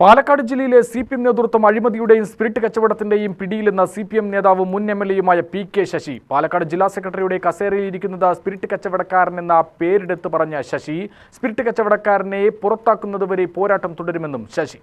പാലക്കാട് ജില്ലയിലെ CPM നേതൃത്വം അഴിമതിയുടെയും spirit കച്ചവടത്തിന്റെയും പിടിയിലെന്ന CPM നേതാവ് മുൻ MLA-യുമായ PK ശശി. പാലക്കാട് ജില്ലാ സെക്രട്ടറിയുടെ കസേരയിൽ ഇരിക്കുന്നത് സ്പിരിറ്റ് കച്ചവടക്കാരനെന്ന പേരെടുത്ത് പറഞ്ഞ ശശി, സ്പിരിറ്റ് കച്ചവടക്കാരനെ പുറത്താക്കുന്നതുവരെ പോരാട്ടം തുടരുമെന്നും ശശി.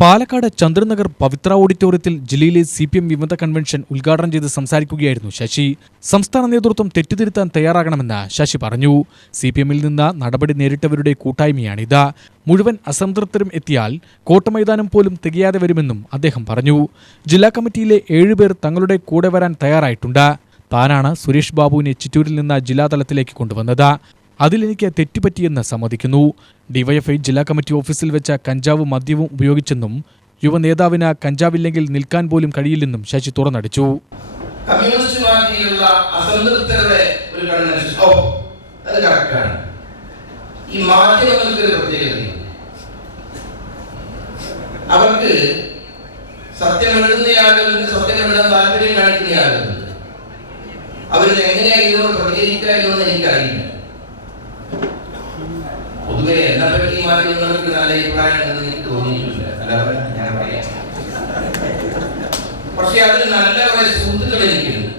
പാലക്കാട് ചന്ദ്രനഗർ പവിത്ര ഓഡിറ്റോറിയത്തിൽ ജില്ലയിലെ CPM വിമത കൺവെൻഷൻ ഉദ്ഘാടനം ചെയ്ത് സംസാരിക്കുകയായിരുന്നു ശശി. സംസ്ഥാന നേതൃത്വം തെറ്റുതിരുത്താൻ തയ്യാറാകണമെന്ന് ശശി പറഞ്ഞു. CPM-ൽ നിന്ന് നടപടി നേരിട്ടവരുടെ കൂട്ടായ്മയാണിത്. മുഴുവൻ അസംതൃപ്തരും എത്തിയാൽ കോട്ടമൈതാനം പോലും തികയാതെ വരുമെന്നും അദ്ദേഹം പറഞ്ഞു. ജില്ലാ കമ്മിറ്റിയിലെ 7 പേർ തങ്ങളുടെ കൂടെ വരാൻ തയ്യാറായിട്ടുണ്ട്. താനാണ് സുരേഷ് ബാബുവിനെ ചിറ്റൂരിൽ നിന്ന് ജില്ലാതലത്തിലേക്ക് കൊണ്ടുവന്നത്. അതിലെനിക്ക് തെറ്റുപറ്റിയെന്ന് സമ്മതിക്കുന്നു. ഡിവൈഎഫ്ഐ ജില്ലാ കമ്മിറ്റി ഓഫീസിൽ വെച്ച കഞ്ചാവും മദ്യവും ഉപയോഗിച്ചെന്നും യുവ നേതാവിന് കഞ്ചാവില്ലെങ്കിൽ നിൽക്കാൻ പോലും കഴിയില്ലെന്നും ശശി തുറന്നടിച്ചു. അവർക്ക് സത്യം എഴുതുന്നയാളുകളുണ്ട്, സത്യം എഴുതാൻ താല്പര്യം കാണിക്കുന്നയാളുകളുണ്ട്. അവരിൽ എങ്ങനെയാണ് ഇതിനോട് പ്രതികരിക്കുക എന്നൊന്നും എനിക്കറിയില്ല. പൊതുവെ എന്നെ പറ്റി മാധ്യമങ്ങൾക്ക് നല്ല അഭിപ്രായം ഉണ്ടെന്ന് എനിക്ക് തോന്നിയിട്ടില്ല. അല്ലാതെ ഞാൻ പറയാം. പക്ഷെ അതിന് നല്ല കുറെ സുഹൃത്തുക്കൾ എനിക്കുണ്ട്.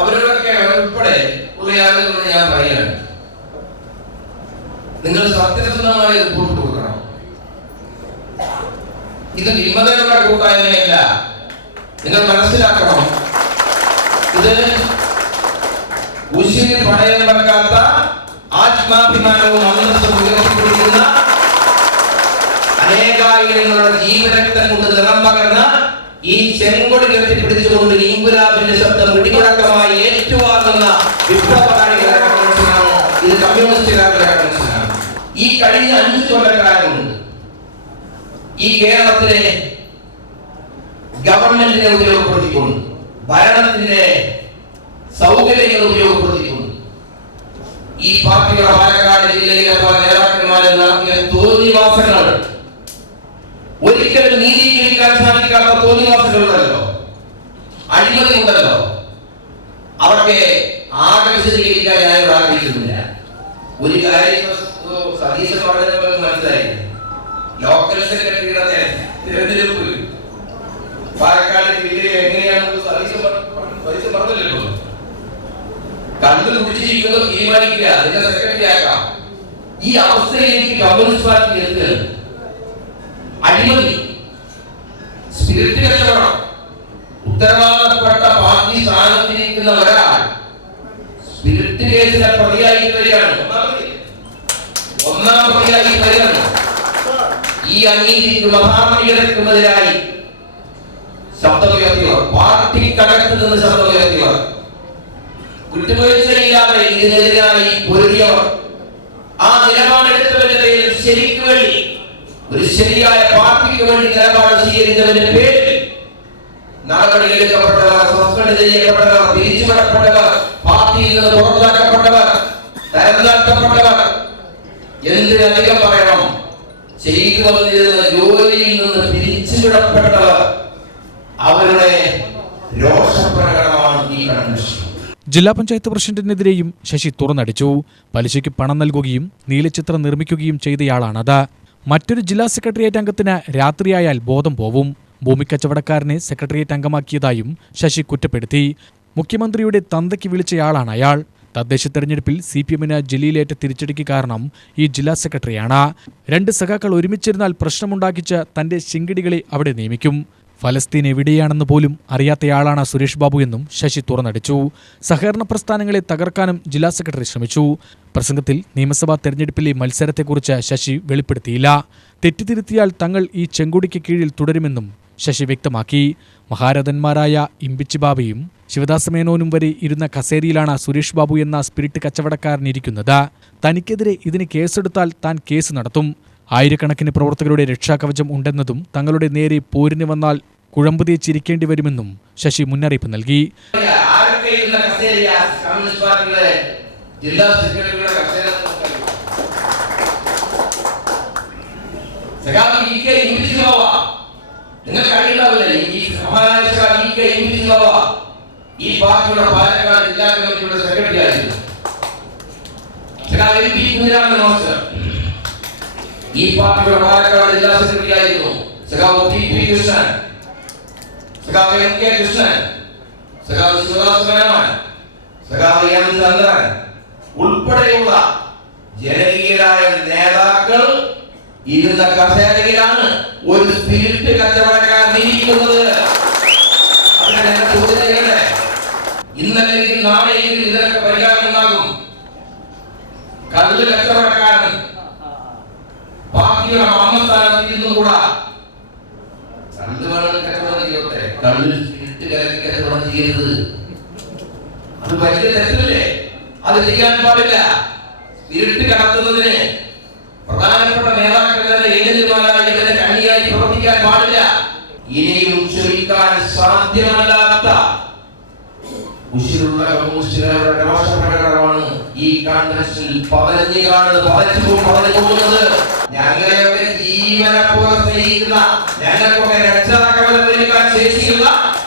അവരോടൊക്കെ ഉൾപ്പെടെ കുറെ ആളുകളോട് ഞാൻ പറയാണ്, നിങ്ങൾ സത്യസന്ധമായ റിപ്പോർട്ട് കൊടുക്കണം. ഇത് വിമതരുടെ കൂട്ടായ്മയല്ല. നിങ്ങൾ മനസ്സിലാക്കണം, ഇത് ഉശിരി പണയം വെക്കാത്ത ആത്മാഭിമാനവും അന്തസ്സും ഉയർത്തിപ്പിടിക്കുന്ന അനേകായിരങ്ങളുടെ ജീവരക്തം കൊണ്ട് നിറം പകർന്ന ഈ ചെങ്കൊടി ഉയർത്തിപ്പിടിച്ചുകൊണ്ട് ഇൻകുലാബിന്റെ ശബ്ദം വെടിമുഴക്കമായി ഏറ്റുവാങ്ങുന്ന വിപ്ലവകാരികളുടെ കൺവെൻഷനാണ് ഇത്. കമ്മ്യൂണിസ്റ്റുകാരുടെ കൺവെൻഷനാണ്. ഈ കഴിഞ്ഞ 5 കൊല്ലക്കാലമുണ്ട് ഈ കേരളത്തിലെ ഗവൺമെന്റിനെ ഉപയോഗപ്പെടുത്തിക്കൊണ്ട്, ഭരണത്തിന്റെ സൗകര്യങ്ങൾ ഉപയോഗപ്പെടുത്തിക്കൊണ്ട് ഈ പാർട്ടിയുടെ പാലക്കാട് ജില്ലയിലെ പല നേതാക്കന്മാരെ നടത്തിയ തോന്നിവാസങ്ങൾ, ഒരിക്കലും നീതീകരിക്കാൻ സാധിക്കാത്ത തോന്നിവാസങ്ങളുണ്ടല്ലോ, അഴിമതി ഉണ്ടല്ലോ, അവർക്ക് ആകെ വിശദീകരിക്കാൻ ഞാൻ ആഗ്രഹിക്കുന്നില്ല. ഒരു കാര്യം സതീശൻ പറഞ്ഞപ്പോൾ മനസ്സിലായി. ലോക്കൽ സെക്രട്ടറിയുടെ തിരഞ്ഞെടുപ്പ് പാലക്കാട് ജില്ലയിൽ എങ്ങനെയാണ് സതീശൻ പറഞ്ഞില്ലല്ലോ. കണ്ടു കുടിച്ചിരിക്കുന്നത് തീരുമാനിക്കുക, അതിന്റെ സെക്രട്ടറി ആക്കാം. ഈ അവസ്ഥയിലേക്ക് കമ്മ്യൂണിസ്റ്റ് പാർട്ടി എത്തുന്നത് അഴിമതി, സ്പിരിറ്റ് കച്ചവടം, ഉത്തരവാദപ്പെട്ട പാർട്ടി സ്ഥാനത്തിരിക്കുന്ന ഒരാൾ സ്പിരിറ്റ് കേസിലെ പ്രതിയായി വരികയാണ്. ഒന്നാം പ്രതിയായി വരികയാണ്. ഈ അനീതിക്ക് മഹാമണികൾക്കുമെതിരായി ശബ്ദമുയർത്തിയവർ, പാർട്ടിക്കകത്ത് നിന്ന് ശബ്ദമുയർത്തിയവർ, കുറ്റപരിചയില്ലാതെ ഇതിനെതിരായി പൊരുതിയവർ, ആ നിലപാടെടുത്തവരുടെ പേരിൽ ശരിക്ക് വേണ്ടി, ഒരു ശരിയായ പാർട്ടിക്ക് വേണ്ടി നിലപാട് സ്വീകരിച്ചതിന്റെ പേരിൽ നടപടിയെടുക്കപ്പെട്ടവർ, സസ്പെൻഡ് ചെയ്യപ്പെട്ടവർ, പിരിച്ചുവിടപ്പെട്ടവർ, പാർട്ടിയിൽ നിന്ന് പുറത്താക്കപ്പെട്ടവർ, തരംതാഴ്ത്തപ്പെട്ടവർ, എന്തിനധികം പറയണം, ചെയ്തു വന്നിരുന്ന ജോലിയിൽ നിന്ന് പിരിച്ചുവിടപ്പെട്ടവർ, അവരുടെ രോഷപ്രകടനമാണ് ഈ കൺവെൻഷൻ. ജില്ലാ പഞ്ചായത്ത് പ്രസിഡന്റിനെതിരെയും ശശി തുറന്നടിച്ചു. പലിശയ്ക്ക് പണം നൽകുകയും നീലച്ചിത്രം നിർമ്മിക്കുകയും ചെയ്തയാളാണത്. മറ്റൊരു ജില്ലാ സെക്രട്ടേറിയറ്റ് അംഗത്തിന് രാത്രിയായാൽ ബോധം പോവും. ഭൂമിക്കച്ചവടക്കാരനെ സെക്രട്ടേറിയറ്റ് അംഗമാക്കിയതായും ശശി കുറ്റപ്പെടുത്തി. മുഖ്യമന്ത്രിയുടെ തന്തയ്ക്ക് വിളിച്ചയാളാണ് അയാൾ. തദ്ദേശ തെരഞ്ഞെടുപ്പിൽ CPM-ന് ജില്ലയിലേറ്റ തിരിച്ചടിക്ക് കാരണം ഈ ജില്ലാ സെക്രട്ടറിയാണ്. 2 സഖാക്കൾ ഒരുമിച്ചിരുന്നാൽ പ്രശ്നമുണ്ടാക്കിച്ച് തന്റെ ശിങ്കിടികളെ അവിടെ നിയമിക്കും. ഫലസ്തീൻ എവിടെയാണെന്ന് പോലും അറിയാത്തയാളാണ് സുരേഷ് ബാബു എന്നും ശശി തുറന്നടിച്ചു. സഹകരണ പ്രസ്ഥാനങ്ങളെ തകർക്കാനും ജില്ലാ സെക്രട്ടറി ശ്രമിച്ചു. പ്രസംഗത്തിൽ നിയമസഭാ തെരഞ്ഞെടുപ്പിലെ മത്സരത്തെക്കുറിച്ച് ശശി വെളിപ്പെടുത്തിയില്ല. തെറ്റുതിരുത്തിയാൽ തങ്ങൾ ഈ ചെങ്കൊടിക്ക് കീഴിൽ തുടരുമെന്നും ശശി വ്യക്തമാക്കി. മഹാരഥന്മാരായ ഇമ്പിച്ചി ബാബയും ശിവദാസ മേനോനും വരെ ഇരുന്ന കസേരയിലാണ് സുരേഷ് ബാബു എന്ന സ്പിരിറ്റ് കച്ചവടക്കാരനിരിക്കുന്നത്. തനിക്കെതിരെ ഇതിന് കേസെടുത്താൽ താൻ കേസ് നടത്തും. ആയിരക്കണക്കിന് പ്രവർത്തകരുടെ രക്ഷാകവചം ഉണ്ടെന്നതും തങ്ങളുടെ നേരെ പോരിന് വന്നാൽ കുഴമ്പ് തേച്ചിരിക്കേണ്ടി വരുമെന്നും ശശി മുന്നറിയിപ്പ് നൽകി. ഈ പാർട്ടിയുടെ പാലക്കാട് ജില്ലാ കമ്മിറ്റിയുടെ സെക്രട്ടറി ആയിരുന്നു. ഈ പാർട്ടിയുടെ പാലക്കാട് ജില്ലാ സെക്രട്ടറി ആയിരുന്നു സഖാവ് പി കൃഷ്ണൻ, സഖാവ് എം കെ കൃഷ്ണൻ, സഖാവ് ശിവദാസ മേനോൻ, സഖാവ് എം ചന്ദ്രൻ ഉൾപ്പെടെയുള്ള ജനകീയരായ നേതാക്കൾ ഇരുന്ന കസേരയിലാണ് ഒരു സ്പിരിറ്റ് കച്ചവടക്കാരൻ ഇരിക്കുന്നത്. ഇന്നല്ലെങ്കിൽ നാളെയെങ്കിലും ഇതിനൊക്കെ പരിഹാരമുണ്ടാകും. കള്ള് കച്ചവടക്കാരൻ പാർട്ടിയുടെ അമ്മസ്ഥാനത്ത് ഇരുന്നുകൂടാ. കള്ള് വേണം കച്ചവടം ചെയ്യട്ടെ, കള്ളിൽ സ്പിരിറ്റ് കലക്കി കച്ചവടം ചെയ്യരുത്. അത് വലിയ തെറ്റല്ലേ? അത് ചെയ്യാൻ പാടില്ല. സ്പിരിറ്റ് കടത്തുന്നതിന് പ്രധാനപ്പെട്ട നേതാക്കളുടെ ഏജന്റുമാരായി ഇതിനെ കണ്ണിയായി പ്രവർത്തിക്കാൻ പാടില്ല. ഇനിയും ക്ഷമിക്കാൻ സാധ്യമല്ലാത്ത ഉശിരുള്ള കമ്മ്യൂണിസ്റ്റുകാരുടെ രോഷപ്രകടനമാണ് ഈ കൺവെൻഷനിൽ പറഞ്ഞു പോകുന്നത്. ഞങ്ങളെയൊക്കെ ജീവനെപ്പോലെ സ്നേഹിക്കുന്ന, ഞങ്ങൾക്കൊക്കെ രക്ഷാകവചം ഒരുക്കാൻ ശേഷിയുള്ള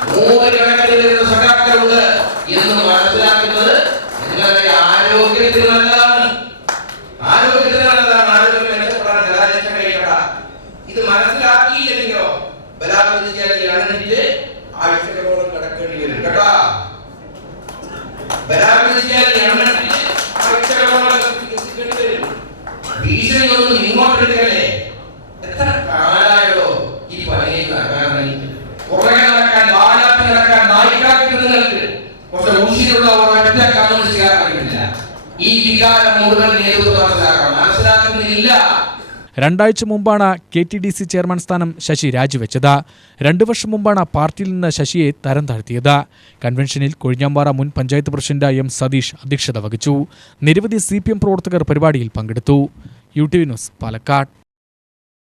നൂറുകണക്കിന് വരുന്ന സഖാക്കളുണ്ട് എന്ന് മനസ്സിലാക്കുന്നത് നിങ്ങളുടെ ആരോഗ്യത്തിന് നല്ലതാണ്. ആരോഗ്യം മെച്ചപ്പെടാൻ ജലാശയം കഴിക്കണ്ട. ഇത് മനസ്സിലാക്കിയില്ലെങ്കിലോ ബലാത്സംഗം അണഞ്ഞിട്ട് ആഴ്ചകളോളം കിടക്കേണ്ടി വരും കേട്ടാ. ഭീഷണിയൊന്നും ഇങ്ങോട്ട് എടുക്കല്ലേ. എത്ര കാലായോ ഈ പണിയിൽ നടക്കാൻ, പുറകെ നടക്കാൻ, വാലാട്ടി നടക്കാൻ, നായിക്കാക്കി നിങ്ങൾക്ക് കുറച്ച് ഊശിയുള്ള ഒരൊറ്റ കമ്മ്യൂണിസ്റ്റുകാരായിട്ടില്ല. ഈ വികാരം മുഴുവൻ നേതൃത്വം മനസ്സിലാക്കുന്നില്ല. 2 ആഴ്ച മുമ്പാണ് KTDC ചെയർമാൻ സ്ഥാനം ശശി രാജിവെച്ചത്. 2 വർഷം മുമ്പാണ് പാർട്ടിയിൽ നിന്ന് ശശിയെ തരം താഴ്ത്തിയത്. കൺവെൻഷനിൽ കൊഴിഞ്ഞാമ്പാറ മുൻ പഞ്ചായത്ത് പ്രസിഡന്റ് M സതീഷ് അധ്യക്ഷത വഹിച്ചു. നിരവധി CPM പ്രവർത്തകർ പരിപാടിയിൽ പങ്കെടുത്തു. UTV news, Palakkad.